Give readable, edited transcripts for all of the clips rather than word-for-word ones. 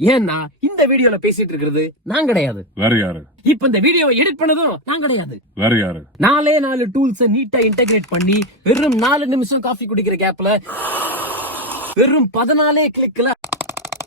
ஏன்னா இந்த வீடியோல பேசிட்டு இருக்கிறது நான் கிடையாது, வேற யாரு? இப்ப இந்த வீடியோவை எடிட் பண்ணதும் நான் கிடையாது, வேற யாரு? 4 டூல்ஸ் நீட்டா இன்டகிரேட் பண்ணி வெறும் 4 நிமிஷம் காஃபி குடிக்கிற கேப்ல வெறும் 14 கிளிக்ல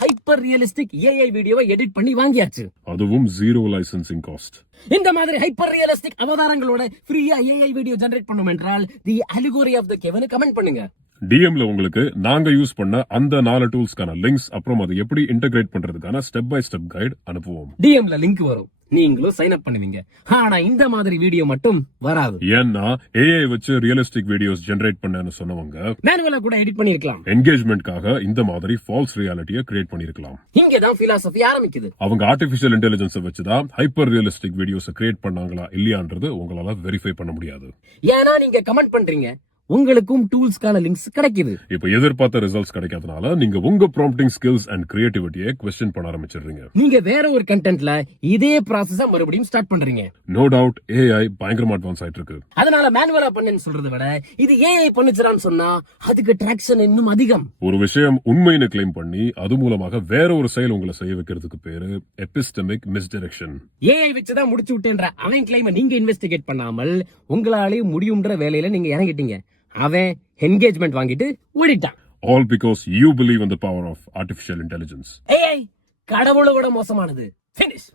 ஹைப்பர் ரியலிஸ்டிக் ஏஐ வீடியோவை எடிட் பண்ணி வாங்கியாச்சு. அதுவும் 0 லைசென்சிங் காஸ்ட். இந்த மாதிரி ஹைப்பர் ரியலிஸ்டிக் அவதாரங்களோட ஃப்ரீயா ஏஐ வீடியோ ஜெனரேட் பண்ணும் என்றால் தி அலிகோரி ஆஃப் தி கேவ்னு கமெண்ட் பண்ணுங்க. டிஎம்ல உங்களுக்கு நாங்க யூஸ் பண்ண அந்த 4 டூல்ஸ்க்கான லிங்க்ஸ், அப்புறம் அதை எப்படி இன்டகிரேட் பண்றதுக்கான ஸ்டெப் பை ஸ்டெப் கைட் அனுப்புவோம். டிஎம்ல லிங்க் வரும், நீங்களும் சைன் அப் பண்ணுவீங்க. ஆனா இந்த மாதிரி வீடியோ மட்டும் வராது. ஏன்னா ஏஐ வச்சு ரியலிஸ்டிக் வீடியோஸ் ஜெனரேட் பண்ணேன்னு சொன்னவங்க மேனுவலா கூட எடிட் பண்ணிருக்கலாம். என்கேஜ்மெண்ட்காக இந்த மாதிரி ஃபால்ஸ் ரியாலிட்டியை கிரியேட் பண்ணிருக்கலாம். இங்கதான் பிலாசபி ஆரம்பிக்குது. அவங்க ஆர்டிபிஷியல் இன்டெலிஜென்ஸ் வச்சுதான் ஹைப்பர் ரியலிஸ்டிக் வீடியோஸ் கிரியேட் பண்ணாங்களா இல்லையான்றது உங்களால வெரிஃபை பண்ண முடியாது. ஏன்னா நீங்க கமெண்ட் பண்றீங்க, உங்களுக்கும் டூல்ஸ்க்கான லிங்க்ஸ் கிடைக்குது. இப்ப எதிர்பார்த்த ரிசல்ட்ஸ் கிடைக்காதனால நீங்க உங்க ப்ராம்ப்டிங் ஸ்கில்ஸ் அண்ட் கிரியேட்டிவிட்டியை क्वेश्चन பண்ண ஆரம்பிச்சிடுறீங்க. நீங்க வேற ஒரு கண்டென்ட்ல இதே ப்ராசஸ மறுபடியும் ஸ்டார்ட் பண்றீங்க. நோ டவுட் ஏஐ பயங்கரமா அட்வான்ஸ் ஆயிட்டு இருக்கு. அதனால மேனுவலா பண்ணுன்னு சொல்றதை விட இது ஏஐ பண்ணுச்சுறான்னு சொன்னா அதுக்கு ட்ராக்ஷன் இன்னும் அதிகம். ஒரு விஷயம் உண்மைன்னு கிளைம் பண்ணி அது மூலமாக வேற ஒரு செயல் உங்களை செய்ய வைக்கிறதுக்கு பேரு எபிஸ்டமிக் மிஸ்டைரக்ஷன். ஏஐ வச்சுதான் முடிச்சு விட்டேன்ற அவன் கிளைமை நீங்க இன்வெஸ்டிகேட் பண்ணாமல் உங்களாலே முடியும்ன்ற வேலையில நீங்க இறங்கிட்டீங்க. அவன் என்கேஜ்மெண்ட் வாங்கிட்டு ஓடிட்டான். All because you believe in the power of artificial intelligence. AI கடவுளை விட மோசமானது. Finish.